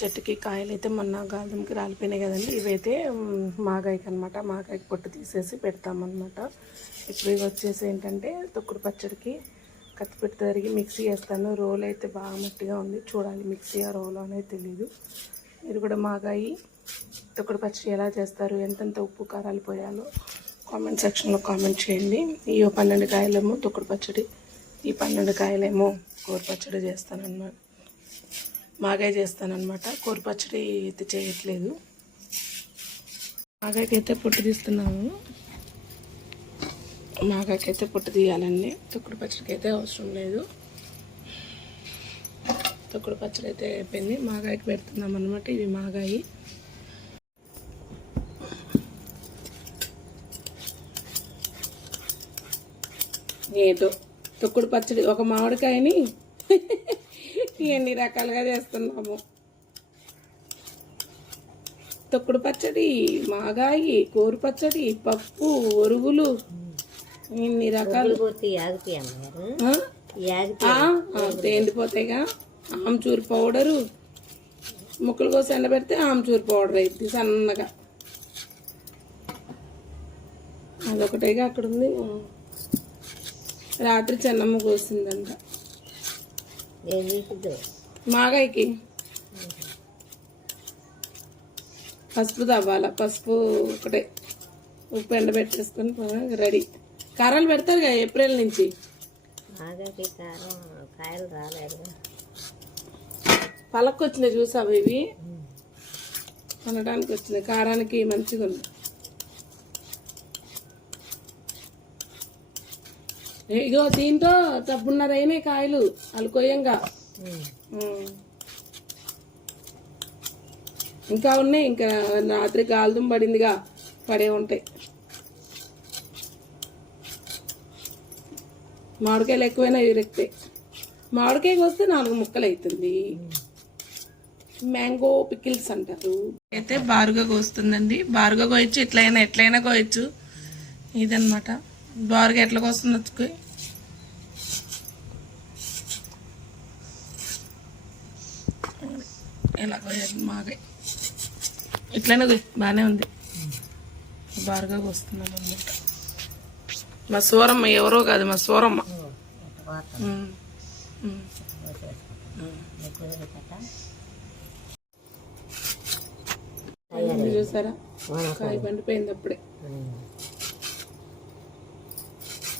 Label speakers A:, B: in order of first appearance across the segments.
A: చెట్టుకి కాయలు అయితే మొన్న గాలింకి రాలిపోయినాయి కదండి. ఇవైతే మాగాయికి అనమాట మాగాయికి పొట్టు తీసేసి పెడతామన్నమాట. ఇప్పుడు ఇవి వచ్చేసి ఏంటంటే తొక్కుడు పచ్చడికి కత్తిపెట్టి తరిగి మిక్సీ వేస్తాను రోల్ అయితే బాగా మట్టిగా ఉంది. చూడాలి మిక్సీ ఆ రోల్ అనేది తెలీదు. మీరు కూడా మాగాయి తొక్కుడు పచ్చడి ఎలా చేస్తారు ఎంతెంత ఉప్పు కారాలు పోయాలో కామెంట్ సెక్షన్లో కామెంట్ చేయండి. ఈ పన్నెండు కాయలేమో తొక్కుడు పచ్చడి ఈ పన్నెండు కాయలేమో కూర పచ్చడి చేస్తానన్నమాట మాగాయ చేస్తానమాట కూర పచ్చడి అయితే చేయట్లేదు. మాగాయకి అయితే పొట్టు తీస్తున్నాము. మాగాయకి అయితే పొట్టు తీయాలండి. తొక్కుడు పచ్చడికి అయితే అవసరం లేదు. తొక్కుడు పచ్చడి అయితే అయిపోయింది. మాగాయకి పెడుతున్నాం అనమాట ఇవి మాగాయి. ఏదో తొక్కుడు పచ్చడి ఒక మామిడికాయని. ఎన్ని రకాలుగా చేస్తున్నాము? తొక్కుడు పచ్చడి మాగాయి కూర పచ్చడి పప్పు ఒరుగులు ఇన్ని రకాలు.
B: పోతే యాగిపోయి అమ్మగారు
A: ఆ?
B: యాగి
A: ఆ, ఆ, తేండిపోతాయిగా ఆమ్చూరు పౌడరు ముక్కలు కోసి ఎండబెడితే ఆమ్చూరు పౌడర్ అయింది సన్నగా. అదొకటేగా అక్కడ ఉంది రాత్రి చెన్నమ్మ కోసిందంట. మాగాయికి. పసుపు తవ్వాల పసుపు ఒకటే. ఉప్పు ఎండబెట్టేసుకొని రెడీ. కారాలు పెడతారు కదా ఏప్రిల్ నుంచి?
B: మాగాకి కారం కాయలు రాలేదు.
A: పలక్కు వచ్చినాయి చూసావు ఇవి? కొనడానికి వచ్చినాయి కారానికి మంచిగా ఉంది ఇగో దీంతో డబ్బున్నర కాయలు అలుకోయంగా. ఇంకా ఉన్నాయి ఇంకా రాత్రి గాలిదుం పడిందిగా పడే ఉంటాయి. మామిడికాయలు ఎక్కువైనా ఇరెక్తాయి మామిడికాయ వస్తే నాలుగు ముక్కలు అవుతుంది మ్యాంగో పికిల్స్ అంటారు. అయితే బారుగా కోస్తుందండి. బారుగా కోయచ్చు ఎట్లయినా ఎట్లయినా కోయచ్చు. ఇదన్నమాట. బారుగా ఎట్లా వచ్చుకో ఎలా కోయాలి మాగా ఇట్లనే బాగానే ఉంది. బారుగా కోస్తున్నాం అన్నమాట. మా సూరమ్మ ఎవరో కాదు మా సూరమ్మ. చూసారా? కాయ పండిపోయింది అప్పుడే.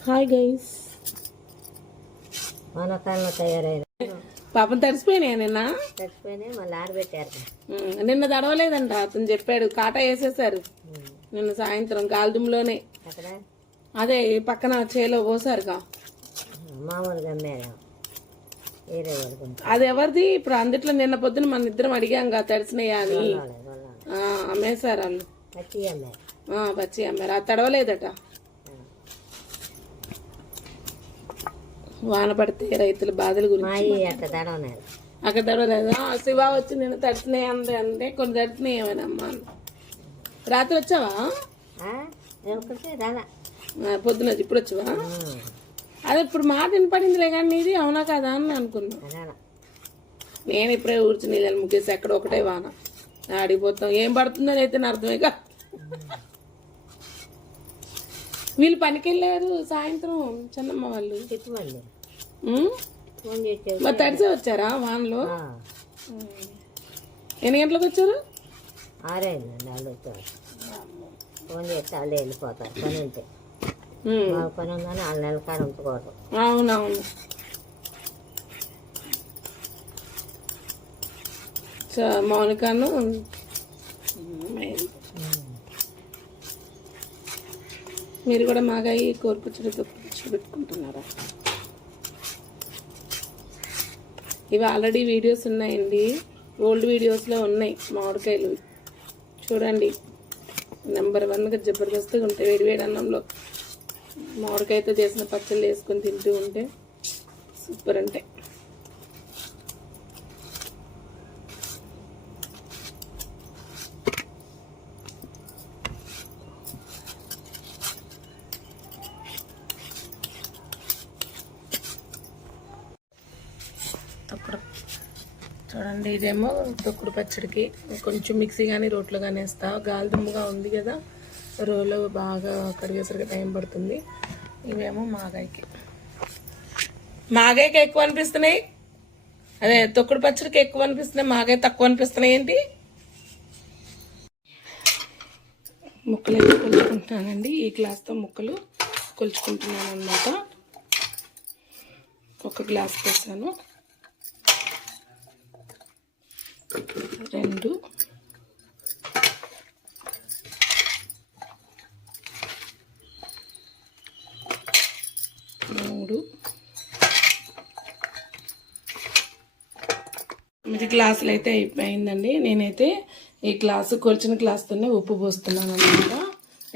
A: హాయ్ గైస్
B: వానకాలంలో
A: పాపం తడిసిపోయినాయి నిన్న?
B: మళ్ళీ ఆరబెట్టారు
A: నిన్న తడవలేదంట. అతను చెప్పాడు కాటా వేసేసారు నిన్న సాయంత్రం గాలిదుంలోనే
B: అక్కడ?
A: అదే పక్కన చేలో పోసారుగా.
B: మామూలుగా
A: అది ఎవరిది? ఇప్పుడు అందుట్లో నిన్న పొద్దున మన ఇద్దరం అడిగాం కదా తడిసినాయా అని. అమ్మేశారు వాళ్ళు.
B: పచ్చి అమ్మారు
A: ఆ, పచ్చి అమ్మారు అది తడవలేదట. వాన పడితే రైతుల బాధల గురించి అక్కడ తడవలేదు. శివ వచ్చి నేను తడిసినాయి అంది అంటే కొన్ని తడిసినాయి ఏమైనా. రాత్రి వచ్చావా? పొద్దున వచ్చి ఇప్పుడు వచ్చావా? అదే ఇప్పుడు మాట వినపడిందిలే కానీ నీది అవునా కదా అని అనుకున్నా. నేను ఇప్పుడే ఊర్చి నీళ్ళు ముగ్గేసి అక్కడ ఒకటే వాన. ఆడిపోతాం ఏం పడుతుందని అయితే అర్థమేగా వీళ్ళు పనికి వెళ్ళారు సాయంత్రం చిన్నమ్మ వాళ్ళు. మరి తడిసే వచ్చారా వానలో? ఎన్ని గంటలకు వచ్చారు?
B: వాళ్ళు వచ్చారు ఫోన్ చేస్తే వాళ్ళే వెళ్ళిపోతారు. పని ఉంటే. మా పని ఉందని వాళ్ళ
A: అవునవును. మౌనికాను. మీరు కూడా మాగాయి కోరుకుచ్చుడు తొక్కుచ్చు పెట్టుకుంటున్నారా ఇవి ఆల్రెడీ వీడియోస్ ఉన్నాయండి. ఓల్డ్ వీడియోస్లో ఉన్నాయి మామిడికాయలు. చూడండి. నెంబర్ వన్గా జబర్దస్త్గా ఉంటాయి. వేడి వేడి అన్నంలో మామిడికాయతో చేసిన పచ్చళ్ళు వేసుకొని తింటూ ఉంటే సూపర్ అంటే తప్పుడు చూడండి అండి ఇదేమో తొక్కుడు పచ్చడికి. కొంచెం మిక్సీ కానీ రోట్లో కానీ వేస్తా. గాలిదుమ్ముగా ఉంది కదా రోలు బాగా కడిగేసరికి టైం పడుతుంది. ఇవేమో మాగాయకి. మాగాయకి ఎక్కువ అనిపిస్తున్నాయి? అదే తొక్కుడు పచ్చడికి ఎక్కువ అనిపిస్తున్నాయి మాగాయ తక్కువ అనిపిస్తున్నాయి ఏంటి? ముక్కలు అయితే కొలుచుకుంటున్నానండి. ఈ గ్లాస్తో ముక్కలు కొలుచుకుంటున్నాను అనమాట ఒక గ్లాస్ పోసాను రెండు. మూడు. తొమ్మిది గ్లాసులు అయితే అయిపోయిందండి. నేనైతే ఈ గ్లాసు కొలిచిన గ్లాస్తోనే ఉప్పు పోస్తున్నాను అనమాట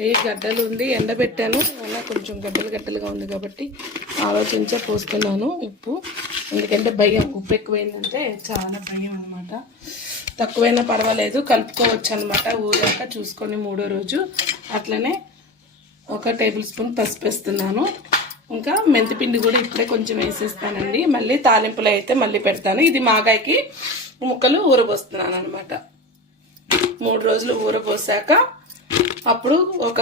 A: ఏ గడ్డలు ఉంది? ఎండబెట్టాను. అలా కొంచెం గడ్డలు గడ్డలుగా ఉంది కాబట్టి ఆలోచించే పోస్తున్నాను. ఉప్పు. ఎందుకంటే భయం ఉప్పు ఎక్కువైందంటే చాలా భయం అనమాట తక్కువైనా పర్వాలేదు కలుపుకోవచ్చు అనమాట ఊరాక చూసుకొని మూడో రోజు అట్లనే ఒక టేబుల్ స్పూన్ పసుపు వేస్తున్నాను. ఇంకా మెంతిపిండి కూడా ఇప్పుడే కొంచెం వేసేస్తానండి. మళ్ళీ తాలింపులో అయితే మళ్ళీ పెడతాను. ఇది మాగాయకి ముక్కలు ఊరబోస్తున్నాను అనమాట మూడు రోజులు ఊరబోసాక అప్పుడు ఒక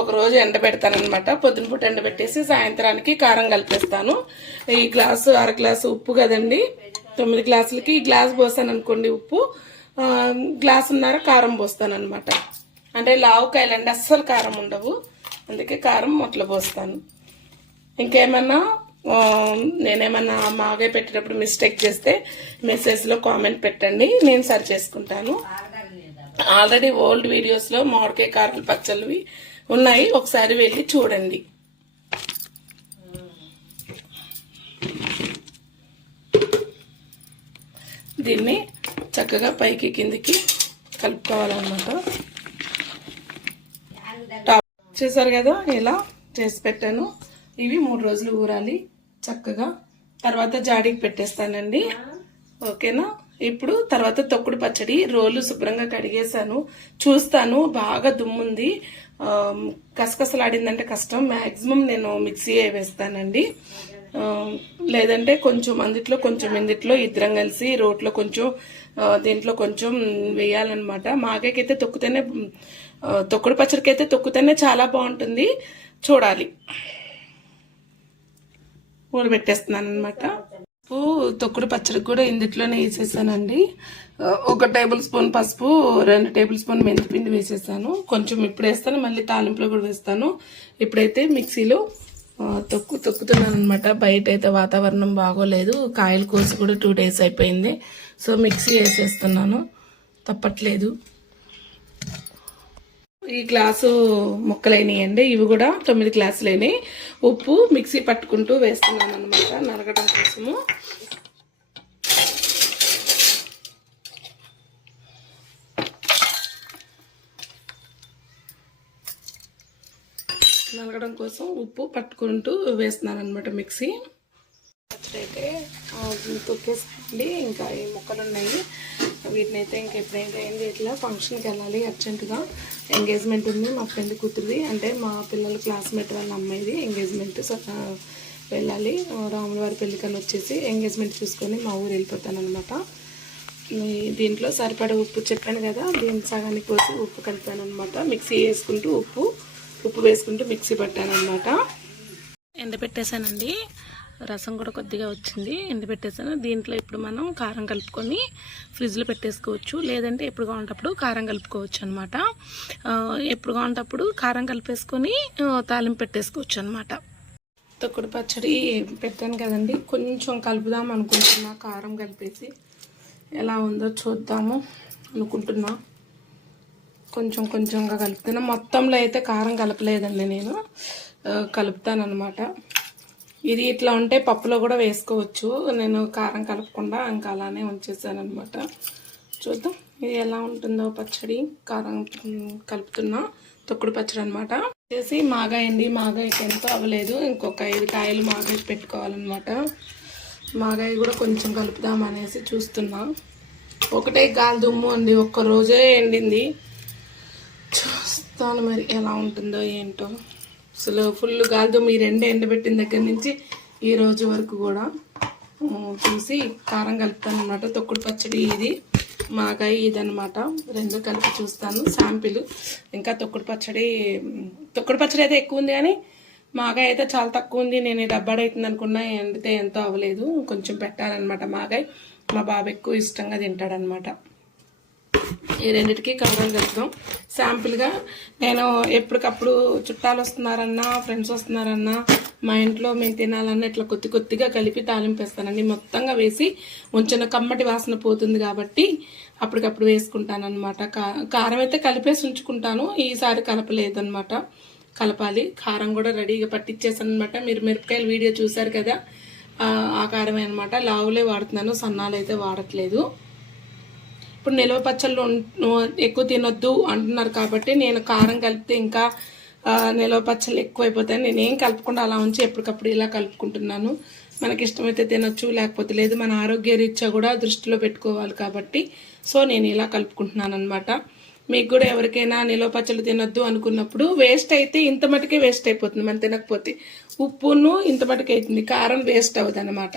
A: ఒక రోజు ఎండబెడతాను అనమాట పొద్దున పూట ఎండబెట్టేసి సాయంత్రానికి కారం కలిపేస్తాను. ఈ గ్లాసు అర గ్లాసు ఉప్పు కదండి. తొమ్మిది గ్లాసులకి ఈ గ్లాస్ పోస్తాను అనుకోండి ఉప్పు గ్లాసున్నర కారం పోస్తాను అనమాట అంటే లావుకాయలండి అస్సలు కారం ఉండవు. అందుకే కారం అట్లా పోస్తాను. ఇంకేమన్నా? నేనేమన్నా మాగే పెట్టేటప్పుడు మిస్టేక్ చేస్తే మెసేజ్లో కామెంట్ పెట్టండి. నేను సరి చేసుకుంటాను. ఆల్రెడీ ఓల్డ్ వీడియోస్లో మామిడికాయ కారల పచ్చళ్ళవి ఉన్నాయి. ఒకసారి వెళ్ళి చూడండి. దీన్ని చక్కగా పైకి కిందికి కలుపుకోవాలన్నమాట. టాప్ చూసారు కదా ఇలా చేసి పెట్టాను. ఇవి మూడు రోజులు ఊరాలి. చక్కగా తర్వాత జాడీకి పెట్టేస్తానండి. ఓకేనా? ఇప్పుడు తర్వాత తొక్కుడు పచ్చడి రోలు శుభ్రంగా కడిగేసాను చూస్తాను బాగా దుమ్ముంది. కసకసలాడిందంటే కష్టం. మ్యాక్సిమం నేను మిక్సీ వేస్తానండి. లేదంటే కొంచెం అందుట్లో కొంచెం ఇందిట్లో ఇద్దరం కలిసి రోట్లో కొంచెం దీంట్లో కొంచెం వేయాలన్నమాట. మాగాకైతే తొక్కుతేనే తొక్కుడు తొక్కుడు పచ్చడికైతే తొక్కుతేనే చాలా బాగుంటుంది. చూడాలి. ఊరబెట్టేస్తున్నాను అనమాట తొక్కుడు పచ్చడి కూడా ఇందుట్లోనే వేసేసానండి. ఒక టేబుల్ స్పూన్ పసుపు రెండు టేబుల్ స్పూన్ మెంతిపిండి వేసేసాను. కొంచెం ఇప్పుడు వేస్తాను మళ్ళీ తాలింపులో కూడా వేస్తాను. ఇప్పుడైతే మిక్సీలో తొక్కు తొక్కుతున్నాను అనమాట బయట అయితే వాతావరణం బాగోలేదు. కాయలు కోసి కూడా టూ డేస్ అయిపోయింది. సో మిక్సీ వేసేస్తున్నాను. తప్పట్లేదు. ఈ గ్లాసు ముక్కలైనయండి. ఇవి కూడా తొమ్మిది గ్లాసులైనవి ఉప్పు మిక్సీ పట్టుకుంటూ వేస్తున్నాను అనమాట నరగడం కోసము. నలగడం కోసం ఉప్పు పట్టుకుంటూ వేస్తున్నాను అనమాట మిక్సీ. అయితే తొక్కేసండి ఇంకా ఈ ముక్కలు ఉన్నాయి వీటిని అయితే ఇంక ఎప్పుడైతే ఏంటి ఇట్లా ఫంక్షన్కి వెళ్ళాలి అర్జెంటుగా ఎంగేజ్మెంట్ ఉంది మా ఫ్రెండ్ కూతురుది. అంటే మా పిల్లల క్లాస్మేట్ వాళ్ళ అమ్మాయిది ఎంగేజ్మెంట్ వెళ్ళాలి. రాములవారి రాముల పెళ్ళికని వచ్చేసి ఎంగేజ్మెంట్ చూసుకొని మా ఊరు వెళ్ళిపోతానమాట దీంట్లో సరిపడ ఉప్పు చెప్పాను కదా దీని సగానికి పోసి ఉప్పు కలిపాను అనమాట మిక్సీ వేసుకుంటూ ఉప్పు ఉప్పు వేసుకుంటూ మిక్సీ పట్టాను అనమాట ఎండబెట్టేశానండి. రసం కూడా కొద్దిగా వచ్చింది ఎండబెట్టేసాను దీంట్లో ఇప్పుడు మనం కారం కలుపుకొని ఫ్రిడ్జ్లో పెట్టేసుకోవచ్చు. లేదంటే ఎప్పుడు కావంటప్పుడు కారం కలుపుకోవచ్చు అనమాట ఎప్పుడు కావంటప్పుడు కారం కలిపేసుకొని తాలింపు పెట్టేసుకోవచ్చు అనమాట తొక్కుడు పచ్చడి పెట్టాను కదండి. కొంచెం కలుపుదాం అనుకుంటున్నా కారం కలిపేసి. ఎలా ఉందో చూద్దాము అనుకుంటున్నా. కొంచెం కొంచెంగా కలుపుతున్నా మొత్తంలో అయితే కారం కలపలేదండి నేను. కలుపుతాను అనమాట ఇది ఇట్లా ఉంటే పప్పులో కూడా వేసుకోవచ్చు. నేను కారం కలపకుండా ఇంకా అలానే ఉంచేసాను అనమాట చూద్దాం ఇది ఎలా ఉంటుందో పచ్చడి. కారం కలుపుతున్నా. తొక్కుడు పచ్చడి అనమాట చేసి మాగాయండి. మాగాయకి ఎంతో అవ్వలేదు ఇంకొక ఐదు కాయలు మాగాయ పెట్టుకోవాలన్నమాట. మాగాయ కూడా కొంచెం కలుపుదాం అనేసి చూస్తున్నా. ఒకటే గాలి దుమ్ము అండి ఒక్క రోజే ఎండింది. చూస్తాను మరి ఎలా ఉంటుందో ఏంటో. అసలు ఫుల్ గాలితో మీ రెండే ఎండబెట్టిన దగ్గర నుంచి ఈ రోజు వరకు కూడా చూసి కారం కలుపుతాను అనమాట తొక్కుడు పచ్చడి ఇది. మాగాయి ఇది అనమాట రెండు కలిపి చూస్తాను. శాంపిల్. ఇంకా తొక్కుడు పచ్చడి తొక్కుడు పచ్చడి అయితే ఎక్కువ ఉంది కానీ మాగాయ అయితే చాలా తక్కువ ఉంది. నేను డబ్బాడు అవుతుంది అనుకున్నా ఎండితే ఎంతో అవ్వలేదు. కొంచెం పెట్టాలన్నమాట మాగాయ మా బాబు ఎక్కువ ఇష్టంగా తింటాడనమాట ఈ రెండిటికి కారం కలుపుదాం శాంపుల్గా నేను ఎప్పటికప్పుడు చుట్టాలు వస్తున్నారన్నా ఫ్రెండ్స్ వస్తున్నారన్నా మా ఇంట్లో మేము తినాలన్నా ఇట్లా కొద్ది కొద్దిగా కలిపి తాలింపేస్తానండి. మొత్తంగా వేసి ఉంచిన కమ్మటి వాసన పోతుంది కాబట్టి అప్పటికప్పుడు వేసుకుంటానమాట కారం అయితే కలిపేసి ఉంచుకుంటాను. ఈసారి కలపలేదన్నమాట. కలపాలి. కారం కూడా రెడీగా పట్టించేసాను అనమాట మీరు మిరపకాయలు వీడియో చూసారు కదా? ఆ, ఆ కారమే అనమాట లావులే వాడుతున్నాను. సన్నాలు అయితే వాడట్లేదు. ఇప్పుడు నిల్వ పచ్చళ్ళు ఎక్కువ తినొద్దు అంటున్నారు కాబట్టి నేను కారం కలిపితే ఇంకా నిల్వ పచ్చళ్ళు ఎక్కువైపోతాయి నేను ఏం కలపకుండా అలా ఉంచి ఎప్పటికప్పుడు ఇలా కలుపుకుంటున్నాను. మనకి ఇష్టమైతే తినొచ్చు లేకపోతే లేదు. మన ఆరోగ్య రీత్యా కూడా దృష్టిలో పెట్టుకోవాలి కాబట్టి. సో నేను ఇలా కలుపుకుంటున్నాను అనమాట మీకు కూడా ఎవరికైనా నిల్వ పచ్చళ్ళు తినొద్దు అనుకున్నప్పుడు వేస్ట్ అయితే ఇంత మటుకే వేస్ట్ అయిపోతుంది. మనం తినకపోతే ఉప్పును ఇంత మటుకే అవుతుంది కారం వేస్ట్ అవ్వదు అనమాట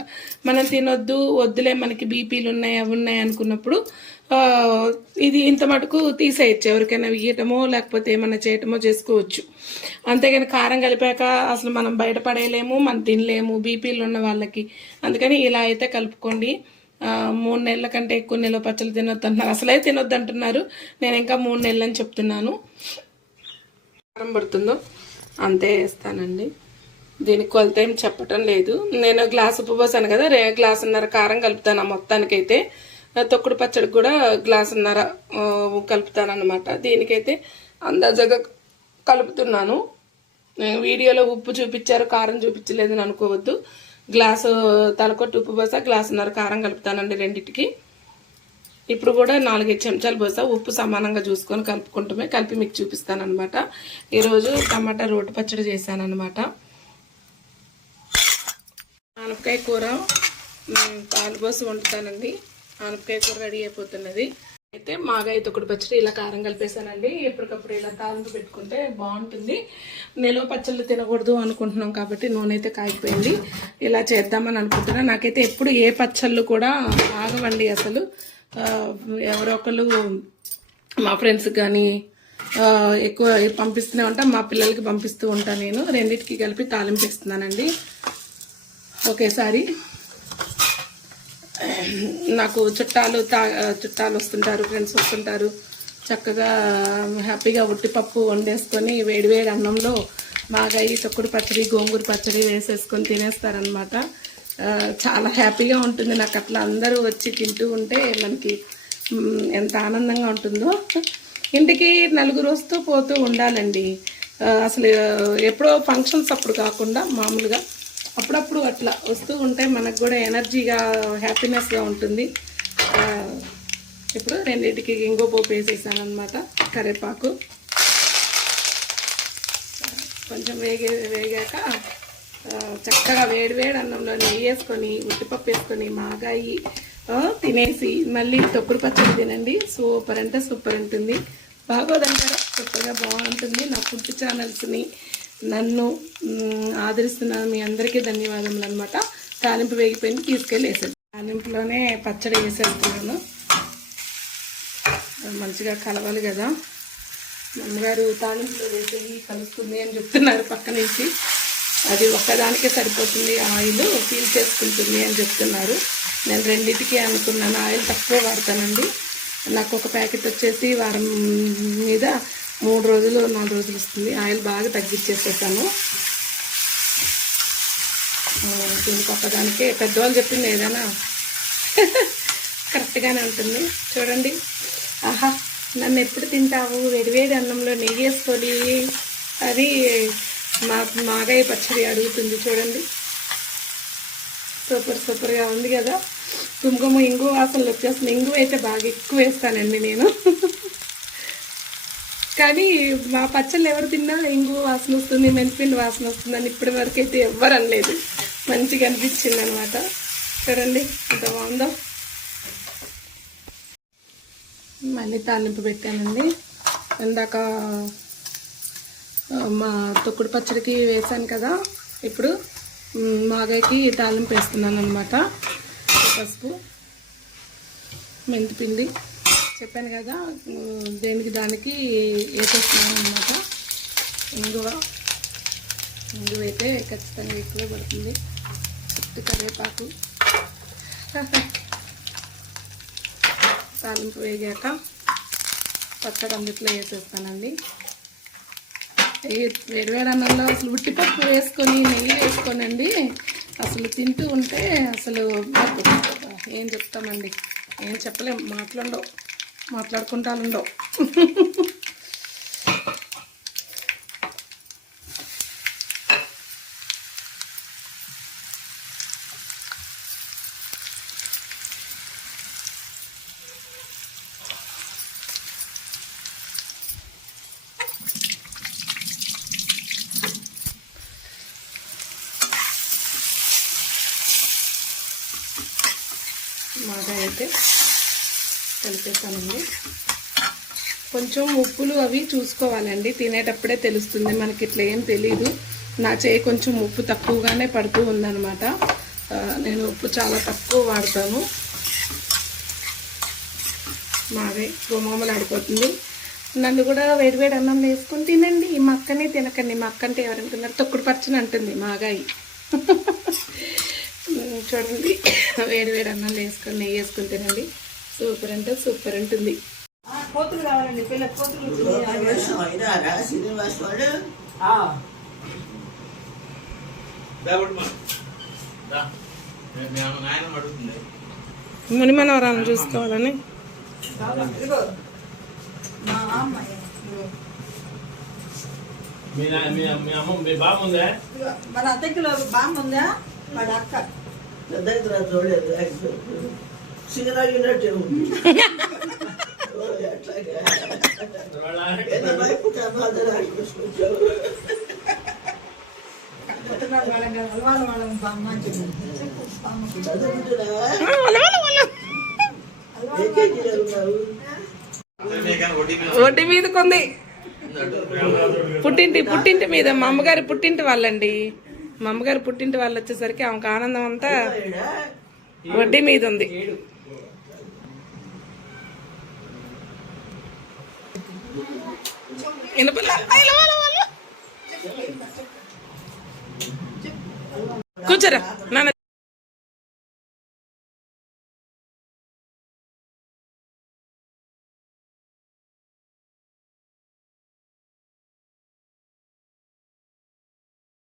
A: మనం తినొద్దు వద్దులే మనకి బీపీలు ఉన్నాయి అవి ఉన్నాయి అనుకున్నప్పుడు ఇది ఇంత మటుకు తీసేయచ్చు. ఎవరికైనా ఇయ్యటమో లేకపోతే ఏమైనా చేయటమో చేసుకోవచ్చు. అంతేగాని కారం కలిపాక అసలు మనం బయటపడేయలేము మనం తినలేము బీపీలు ఉన్న వాళ్ళకి. అందుకని ఇలా అయితే కలుపుకోండి. మూడు నెలల కంటే ఎక్కువ నెల పచ్చలు తినొద్దు అంటున్నారు అసలే తినొద్దు అంటున్నారు నేను ఇంకా మూడు నెలలు అని చెప్తున్నాను. కారం పడుతుందో అంతే వేస్తానండి. దీనికి కొలత ఏం చెప్పటం లేదు. నేను గ్లాస్ ఉప్పు పోసాను కదా రే గ్లాసున్నర కారం కలుపుతాను ఆ మొత్తానికైతే. తొక్కుడు పచ్చడికి కూడా గ్లాసున్నర కలుపుతానమాట దీనికైతే అందాజగా కలుపుతున్నాను. వీడియోలో ఉప్పు చూపించారు కారం చూపించలేదని అనుకోవద్దు. గ్లాసు తలకొట్టి ఉప్పు బోస గ్లాసున్నర కారం కలుపుతానండి రెండింటికి. ఇప్పుడు కూడా నాలుగైదు చెంచాలు బోస ఉప్పు సమానంగా చూసుకొని కలుపుకుంటమే కలిపి మీకు చూపిస్తానమాట ఈరోజు టమాటా రోటి పచ్చడి చేశాను అనమాట ఆనపకాయ కూర మ్, పాలు పోసి వండుతానండి. ఆనపకాయ కూర రెడీ అయిపోతున్నది. అయితే మాగాయ ఒకటి పచ్చడి ఇలా కారం కలిపేసానండి ఎప్పటికప్పుడు ఇలా తాలింపు పెట్టుకుంటే బాగుంటుంది. నిల్వ పచ్చళ్ళు తినకూడదు అనుకుంటున్నాం కాబట్టి నూనె అయితే కాగిపోయింది. ఇలా చేద్దామని అనుకుంటున్నా. నాకైతే ఎప్పుడు ఏ పచ్చళ్ళు కూడా ఆగవండి అసలు. ఎవరో ఒకరు మా ఫ్రెండ్స్ కానీ ఎక్కువ పంపిస్తూనే ఉంటా. మా పిల్లలకి పంపిస్తూ ఉంటాను నేను. రెండింటికి కలిపి తాలింపు ఇస్తున్నానండి. ఒకేసారి నాకు చుట్టాలు తా చుట్టాలు వస్తుంటారు ఫ్రెండ్స్ వస్తుంటారు. చక్కగా హ్యాపీగా ఉట్టిపప్పు వండేసుకొని వేడివేడి అన్నంలో బాగా ఈ తొక్కుడు పచ్చడి గోంగూర పచ్చడి వేసేసుకొని తినేస్తారనమాట చాలా హ్యాపీగా ఉంటుంది నాకు అట్లా అందరూ వచ్చి తింటూ ఉంటే మనకి ఎంత ఆనందంగా ఉంటుందో. ఇంటికి నలుగురు వస్తూ పోతూ ఉండాలండి. అసలు ఎప్పుడో ఫంక్షన్స్ అప్పుడు కాకుండా మామూలుగా అప్పుడప్పుడు అట్లా వస్తూ ఉంటే మనకు కూడా ఎనర్జీగా హ్యాపీనెస్గా ఉంటుంది. ఇప్పుడు రెండింటికి ఇంగో పోపు వేసేసాను అనమాట కరివేపాకు కొంచెం వేగే వేగాక చక్కగా వేడి వేడి అన్నంలో నెయ్యి వేసుకొని ఉట్టిపప్పు వేసుకొని మాగాయి తినేసి మళ్ళీ తొక్కుడు పచ్చడి తినండి. సూపర్ అంటే సూపర్ ఉంటుంది. బాగోదంటారా? సూపర్గా బాగుంటుంది. నా ఫుడ్ ఛానల్స్ని నన్ను ఆదరిస్తున్నాను ఆదరిస్తున్న మీ అందరికీ ధన్యవాదములు అనమాట తాలింపు వేగిపోయింది తీసుకెళ్ళి వేసేది తాలింపులోనే పచ్చడి వేసేస్తున్నాను. మంచిగా కలవాలి కదా. మా అమ్మగారు తాలింపులో వేసేది కలుస్తుంది అని చెప్తున్నారు పక్క నుంచి. అది ఒక్కదానికే సరిపోతుంది ఆయిల్ ఫీల్ చేసుకుంటుంది అని చెప్తున్నారు. నేను రెండింటికి అనుకున్నాను ఆయిల్ తక్కువ వాడతానండి. నాకు ఒక ప్యాకెట్ వచ్చేసి వారం మీద మూడు రోజులు నాలుగు రోజులు వస్తుంది. ఆయిల్ బాగా తగ్గించేసేసాను. ఆ, దీనికి ఒక్కదానికే. పెద్దవాళ్ళు చెప్పింది ఏదైనా కరెక్ట్గానే ఉంటుంది. చూడండి. ఆహా నన్ను ఎప్పుడు తింటావు? వేడివేడి అన్నంలో నెయ్యి వేసుకొని అది మా మాగాయ పచ్చడి అడుగుతుంది చూడండి. సూపర్ సూపర్గా ఉంది కదా. కుంకుమ ఇంగు వాసనలు వచ్చేస్తుంది ఇంగు అయితే బాగా ఎక్కువ వేస్తానండి నేను. కానీ మా పచ్చళ్ళు ఎవరు తిన్నా ఇంగు వాసన వస్తుంది మెంతిపిండి వాసన వస్తుంది అని ఇప్పటి వరకు అయితే ఎవ్వరు అనలేదు. మంచిగా అనిపించింది అనమాట చూడండి ఎంత బాగుందో. మళ్ళీ తాలింపు పెట్టానండి. ఇందాక మా తొక్కుడు పచ్చడికి వేసాను కదా ఇప్పుడు మాగాయకి తాలింపు వేస్తున్నాను అనమాట పసుపు మెంతిపిండి. చెప్పాను కదా దేనికి దానికి వేసేస్తున్నాను అనమాట ఇంగువ ఇంగువ అయితే ఖచ్చితంగా ఎక్కువే పడుతుంది. చుట్టూ కరివేపాకు. తాలింపు వేగాక పచ్చడి అందుట్లో వేసేస్తానండి. వేడివేడి అన్నంలో అసలు ఉట్టిపప్పు వేసుకొని నెయ్యి వేసుకోనండి. అసలు తింటూ ఉంటే అసలు ఏం చెప్తామండి? ఏం చెప్పలేం మాట్లాడవు మాట్లాడుకుంటానుండవు మాగా అయితే కలిపేస్తానండి కొంచెం ఉప్పులు అవి చూసుకోవాలండి. తినేటప్పుడే తెలుస్తుంది. మనకి ఇట్లా ఏం తెలియదు నా చేయి కొంచెం ఉప్పు తక్కువగానే పడుతూ ఉందన్నమాట. నేను ఉప్పు చాలా తక్కువ వాడతాను. మావే గోమామలు ఆడిపోతుంది నన్ను కూడా వేడివేడి అన్నం వేసుకొని తినండి. మా అక్కనే తినకండి. మా అక్క అంటే ఎవరనుకున్నారు తొక్కుడు పచ్చని అంటుంది మాగాయి చూడండి. వేడి వేడి అన్నం వేసుకొని నెయ్యి వేసుకొని తినండి. సూపర్ అంటే సూపర్ ఉంటుంది.
C: నాయన అడుగుతుంది.
A: ముని మనవరాలను చూసుకోవాలని?
C: మీ నా- మీ మీ అమ్మ మీ బాగుందా
D: మన అత్తకిలో బాగుందా వాడి అక్క.
E: దగ్గర చూడలేదు ఉంది?
A: ఒడ్డి మీదకి ఉంది పుట్టింటి పుట్టింటి మీద. మా అమ్మగారి పుట్టింటి వాళ్ళండి. మా అమ్మగారి పుట్టింటి వాళ్ళు వచ్చేసరికి ఆమెకు ఆనందం అంతా వడ్డీ మీద ఉంది. కూర్చోరా నాన్న